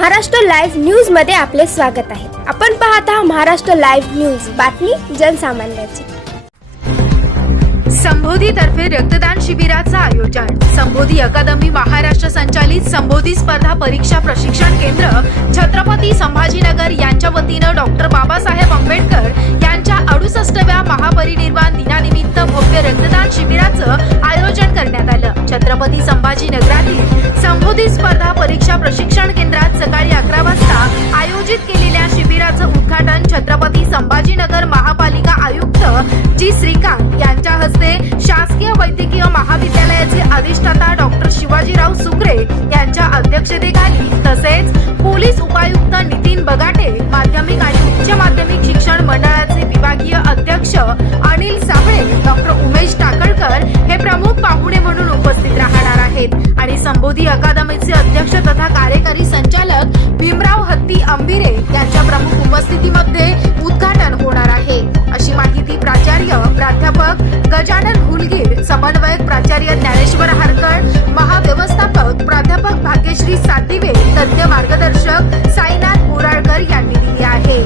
Maharashtra live न्यूजमध्ये आपले स्वागत आहे. आपण पाहत आहात महाराष्ट्र लाईव्ह न्यूज. बातमी जनसामान्याची. संबोधी तर्फे रक्तदान शिबिराचं आयोजन. संबोधी अकादमी महाराष्ट्र संचालित संबोधी स्पर्धा परीक्षा प्रशिक्षण केंद्र छत्रपती संभाजीनगर यांच्या वतीनं डॉक्टर बाबासाहेब आंबेडकर यांच्या अडुसष्टव्या महापरिनिर्वाण दिनानिमित्त भव्य रक्तदान शिबिराचं आयोजन करण्यात आलं. छत्रपती संभाजीनगरातील संबोधी स्पर्धा परीक्षा प्रशिक्षण केंद्र मंदिराचं उद्घाटन छत्रपती संभाजीनगर महापालिका आयुक्त जी श्रीकांत यांच्या हस्ते शासकीय वैद्यकीय महाविद्यालयाचे अधिष्ठाता डॉक्टर शिवाजीराव सुकरे यांच्या अध्यक्षतेखाली तसेच पोलीस उपायुक्त नितीन बगाटे माध्यमिक आणि उच्च माध्यमिक शिक्षण मंडळाचे विभागीय अध्यक्ष अनिल साबळे डॉक्टर उमेश टाकळकर हे प्रमुख पाहुणे म्हणून उपस्थित राहणार आहेत. आणि संबोधी अकादमीचे अध्यक्ष तथा कार्यकारी संचालक भीमराव हत्ती अंबिरे यांच्या प्रमुख उपस्थितीमध्ये उद्घाटन होणार आहे. अशी माहिती प्राचार्य प्राध्यापक गजानन हुलगीर समन्वयक प्राचार्य ज्ञानेश्वर हारकळ महाव्यवस्थापक प्राध्यापक भाग्यश्री सातिवे तज्ज्ञ मार्गदर्शक साईनाथ बोराळकर यांनी दिली आहे.